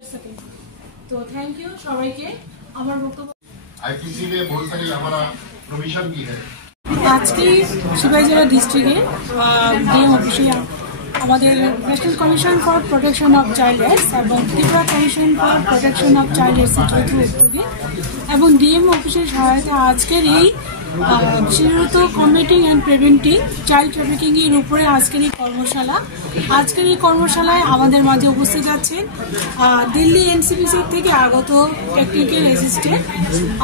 तो thank you सबाई के আমার বক্তব্য आईपीसी में बहुत सारी हमारा प्रोविजन भी है। আজকে সিপাহীজলা ডিস্ট্রিক্টে ডিএম অফিসে আমাদের national commission for protection of child rights এবং Tripura commission for protection of child রাইটসের যৌথ উদ্যোগে এবং ডিএম অফিসের সহায়তা আজকের এই বিশেষত committing and preventing child trafficking এর উপরে আজকের এই কর্মশালা। আজকের এই কর্মশালায় আমাদের মাঝে উপস্থিত আছেন দিল্লি এনসিপিসি থেকে আগত টেকনিক্যাল অ্যাসিস্ট্যান্ট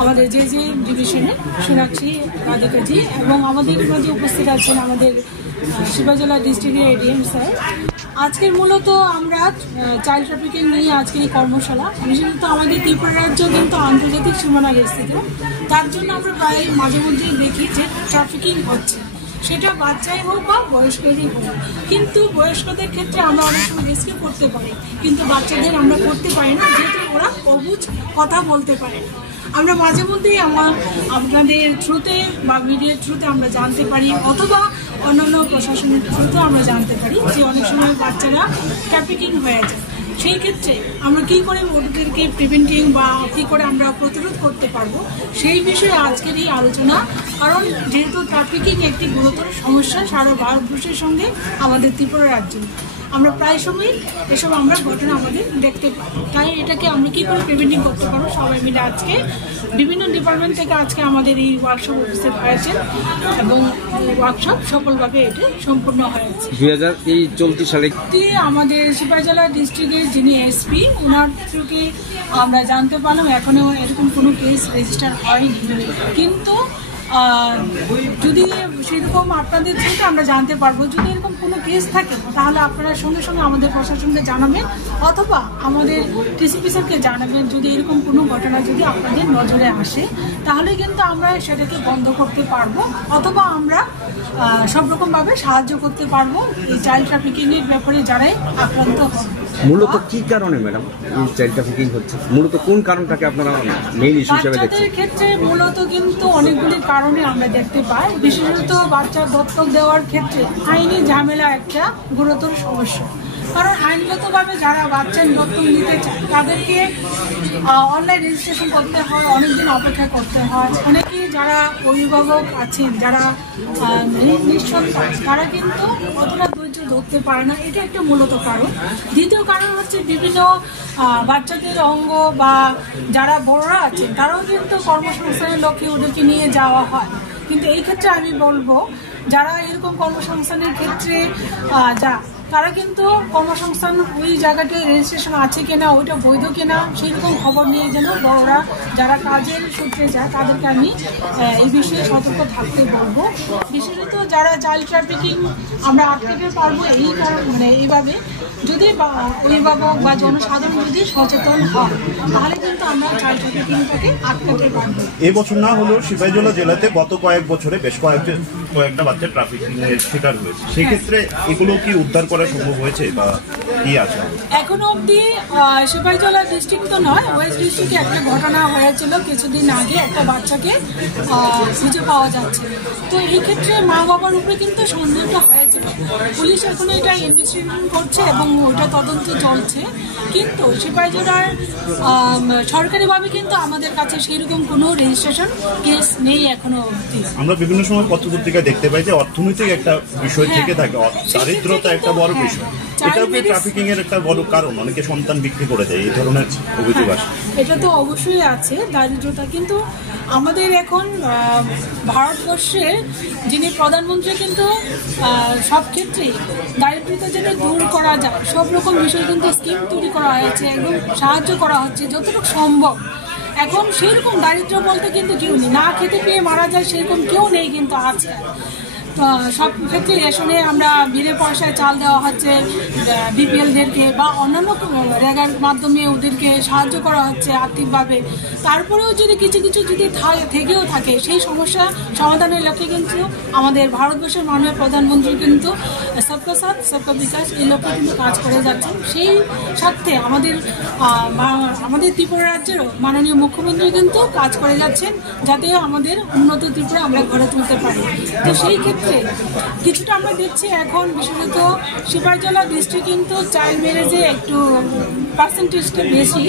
আমাদের যে ডিভিশনের সোনাক্ষী রাধিকাজি এবং আমাদের মাঝে উপস্থিত আছেন আমাদের সিপাহীজলা ডিস্ট্রিক্টের এডিএম স্যার। আজকের মূলত আমরা চাইল্ড ট্রাফিকিং নিয়ে আজকের এই কর্মশালা, বিশেষত আমাদের ত্রিপুরা রাজ্য কিন্তু আন্তর্জাতিক সীমানায় স্থিত, তার জন্য আমরা প্রায় মাঝে মধ্যেই দেখি যে ট্রাফিকিং হচ্ছে, সেটা বাচ্চাই হোক বা বয়স্কদেরই হোক। কিন্তু বয়স্কদের ক্ষেত্রে আমরা অনেক সময় রেস্কিউ করতে পারি, কিন্তু বাচ্চাদের আমরা করতে পারি না, যেহেতু ওরা অবুঝ কথা বলতে পারে না। আমরা মাঝে মধ্যেই আপনাদের থ্রুতে বা মিডিয়ার থ্রুতে আমরা জানতে পারি অথবা অন্যান্য প্রশাসনের থ্রুতে আমরা জানতে পারি যে অনেক সময় বাচ্চারা ট্রাফিকিং হয়ে যায়। সেই ক্ষেত্রে আমরা কী করে ওদেরকে প্রিভেন্টিং বা কী করে আমরা প্রতিরোধ করতে পারবো সেই বিষয়ে আজকের এই আলোচনা। কারণ যেহেতু ট্রাফিকিং একটি গুরুতর সমস্যা সারা ভারতবর্ষের সঙ্গে আমাদের ত্রিপুরা রাজ্যে আমরা প্রায় সময় এসব আমরা ঘটনা আমাদের দেখতে পাই, তাই এটাকে আমরা কী করে প্রিভেন্টিং করতে পারবো সবাই মিলে আজকে বিভিন্ন ডিপার্টমেন্ট থেকে আজকে আমাদের এই ওয়ার্কশপ উপস্থিত হয়েছেন এবং ওয়ার্কশপ সফলভাবে এটা সম্পূর্ণ হয়েছে। 2024 সালে আমাদের সিপাহীজলা ডিস্ট্রিক্টের যিনি এসপি ওনার থেকে আমরা জানতে পারলাম এখনও এরকম কোনো কেস রেজিস্টার হয়নি, কিন্তু যদি সেরকম আপনাদের থেকে আমরা জানতে পারবো যদি এরকম কোনো কেস থাকে তাহলে আপনারা সঙ্গে সঙ্গে আমাদের প্রশাসনকে জানাবেন অথবা আমাদের টিসিপি স্যারকে জানাবেন। যদি এরকম কোনো ঘটনা যদি আপনাদের নজরে আসে তাহলে কিন্তু আমরা সেটাকে বন্ধ করতে পারবো অথবা আমরা সব রকমভাবে সাহায্য করতে পারবো এই চাইল্ড ট্রাফিকিংয়ের ব্যাপারে যারাই আক্রান্ত হবে। মূলত কি কারণে ম্যাডাম এই চাইল্ড ট্রাফিকিং হচ্ছে, মূলত কোন কারণটাকে আপনারা মেইন ইস্যু হিসেবে দেখছেন? বাচ্চাদের ক্ষেত্রে মূলত কিন্তু অনেকগুলি কারণে আমরা দেখতে পাই, বিশেষত বাচ্চা দত্তক দেওয়ার ক্ষেত্রে আইনি ঝামেলা একটা গুরুতর সমস্যা। কারণ আইনগতভাবে যারা বাচ্চা দত্তক নিতে চায় তাদেরকে অনলাইন রেজিস্ট্রেশন করতে হয়, অনেকদিন অপেক্ষা করতে হয়। অনেকেই যারা অভিভাবক আছেন যারা নিঃসন্তান তারা কিন্তু অতটা ধৈর্য ধরতে পারে না, এটা একটা মূলত কারণ। দ্বিতীয় কারণ হচ্ছে বিভিন্ন বাচ্চাদের অঙ্গ বা যারা বড়রা আছেন তারাও কিন্তু কর্মসংস্থানের লক্ষ্যে ওদেরকে নিয়ে যাওয়া হয়। কিন্তু এই ক্ষেত্রে আমি বলবো যারা এরকম কর্মসংস্থানের ক্ষেত্রে তারা কিন্তু কর্মসংস্থান ওই জায়গাতে রেজিস্ট্রেশন আছে কিনা ওইটা বৈধ কিনা সেরকম খবর নিয়ে যেন বড়রা যারা কাজের সূত্রে যায় তাদেরকে আমি এই বিষয়ে সতর্ক থাকতে বলবো। বিশেষত যারা চাইল্ড ট্রাফিকিং আমরা আটকাতে পারবো এই কারণ এইভাবে যদি অভিভাবক বা জনসাধারণ যদি সচেতন হয় তাহলে কিন্তু আমরা চাইল্ড ট্রাফিকিংটাকে আটকাতে পারবো। এবছর না হলেও সিপাহীজলা জেলাতে গত কয়েক বছরে বেশ কয়েকটা বাচ্চা ট্রাফিকিং এর শিকার হয়েছে, সেক্ষেত্রে এগুলো কি উদ্ধার করা সম্ভব হয়েছে বা কি আছে? এখনো অব্দি সিপাহীজলা ডিস্ট্রিক্ট তো নয়, ওয়েস্ট ডিস্ট্রিক্টে একটা ঘটনা হয়েছিল কিছুদিন আগে, একটা বাচ্চাকে খুঁজে পাওয়া যাচ্ছে। তো এই ক্ষেত্রে মা বাবার উপরে কিন্তু সন্দেহটা হয়েছিল, পুলিশ এখন এটা ইনভেস্টিগেশন করছে এবং ওটা তদন্ত চলছে। কিন্তু সিপাহীজলার সরকারিভাবে কিন্তু আমাদের কাছে সেইরকম কোনো রেজিস্ট্রেশন কেস নেই এখনো অব্দি। আমরা বিভিন্ন সময় পত্রপত্রিকায় দেখতে পাই যে অর্থনৈতিক একটা বিষয় থেকে থাকে, দারিদ্রতা একটা বড় বিষয়, এটাও কি ট্রাফিকিং এর একটা বড় কারণ? অনেকে সন্তান বিক্রি করে দেয়, এই ধরনের অভিযোগ আসে। এটা তো অবশ্যই আছে দারিদ্রতা, কিন্তু আমাদের এখন ভারতবর্ষের যিনি প্রধানমন্ত্রী কিন্তু সব ক্ষেত্রেই দারিদ্রতা যেন দূর করা যায় সব রকম বিষয় কিন্তু স্কিম তৈরি করা হয়েছে এবং সাহায্য করা হচ্ছে যতটুকু সম্ভব। এখন সেরকম দারিদ্র বলতে কিন্তু কেউ নেই, না খেতে পেয়ে মারা যায় সেরকম কেউ নেই, কিন্তু আছে। সব ক্ষেত্রে রেশনে আমরা বিনা পয়সায় চাল দেওয়া হচ্ছে বিপিএলদেরকে বা অন্যান্য রেগার মাধ্যমে ওদেরকে সাহায্য করা হচ্ছে আর্থিকভাবে। তারপরেও যদি কিছু কিছু যদি থেকেও থাকে সেই সমস্যা সমাধানের লক্ষ্যে কিন্তু আমাদের ভারতবর্ষের মাননীয় প্রধানমন্ত্রী কিন্তু সবকা সাথ সবকা বিকাশ এই লক্ষ্যে কিন্তু কাজ করে যাচ্ছেন। সেই সাথে আমাদের ত্রিপুরা রাজ্যেরও মাননীয় মুখ্যমন্ত্রী কিন্তু কাজ করে যাচ্ছেন যাতে আমাদের উন্নত ত্রিপুরা আমরা গড়ে তুলতে পারি। তো সেই ক্ষেত্রে ক্ষেত্রে কিছুটা আমরা দেখছি এখন বিশেষত সিপাহীজলা ডিস্ট্রিক্ট কিন্তু চাইল্ড ম্যারেজে একটু পার্সেন্টেজটা বেশি,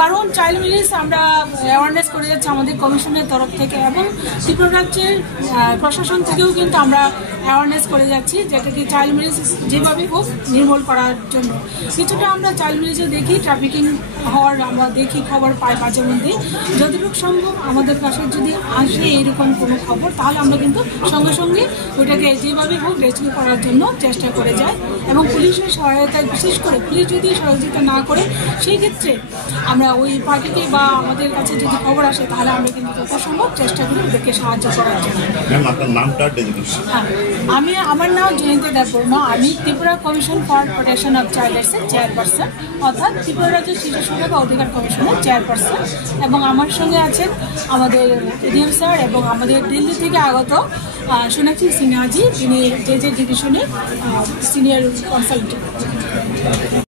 কারণ চাইল্ড ম্যারেজ আমরা অ্যাওয়ারনেস করে যাচ্ছি আমাদের কমিশনের তরফ থেকে এবং ত্রিপুরা রাজ্যের প্রশাসন থেকেও কিন্তু আমরা অ্যাওয়ারনেস করে যাচ্ছি, যেটাকে চাইল্ড ম্যারেজ যেভাবে হোক নির্মূল করার জন্য। কিছুটা আমরা চাইল্ড ম্যারেজে দেখি ট্রাফিকিং হওয়ার আমরা দেখি, খবর পাই মাঝে মধ্যে। যতটুকু সম্ভব আমাদের কাছে যদি আসে এরকম কোনো খবর, তাহলে আমরা কিন্তু সঙ্গে সঙ্গে ওইটাকে যেভাবে হোক রেস্কিউ করার জন্য চেষ্টা করে যাই এবং পুলিশের সহায়তায়, বিশেষ করে পুলিশ যদি সহযোগিতা না করে সেই ক্ষেত্রে আমরা ওই পার্টিকে বা আমাদের কাছে যদি খবর আসে তাহলে আমরা কিন্তু যথাসম্ভব চেষ্টা করি ওদেরকে সাহায্য করার জন্য। আপনার নামটা ডেজিগনেশন? হ্যাঁ, আমার নাম জয়ন্তী দেববর্মা। আমি Tripura commission for protection of চাইল্ডের চেয়ারপারসন, অর্থাৎ ত্রিপুরা রাজ্য শিশু সুরক্ষা অধিকার কমিশনের চেয়ারপারসন। এবং আমার সঙ্গে আছেন আমাদের এডিএম স্যার এবং আমাদের দিল্লি থেকে আগত সোনাক্ষী সিনহাজি, যিনি যে ডিভিশনের সিনিয়র কনসালটেন্ট।